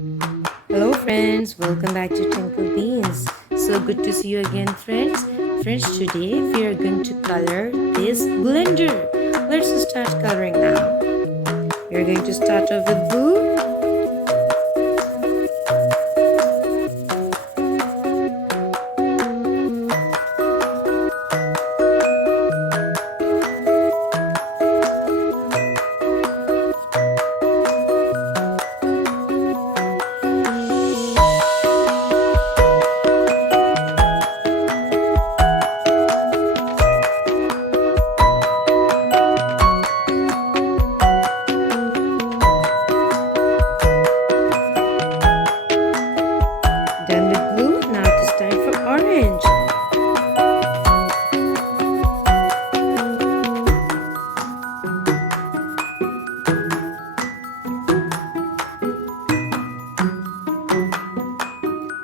Hello friends, welcome back to Twinkle Beans. So good to see you again friends. Friends, today we are going to color this blender. Let's start coloring now. We are going to start off with blue. Done with blue, now it is time for orange.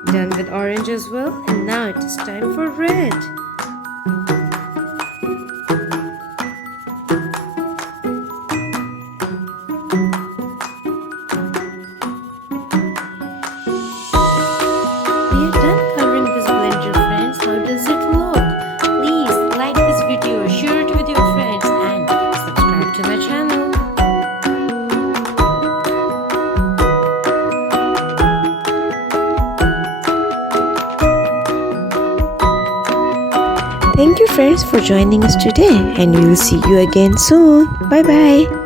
Done with orange as well, and now it is time for red. We are done coloring this blender, friends. How does it look? Please like this video, share it with your friends, and subscribe to my channel. Thank you friends for joining us today, and we will see you again soon. Bye bye.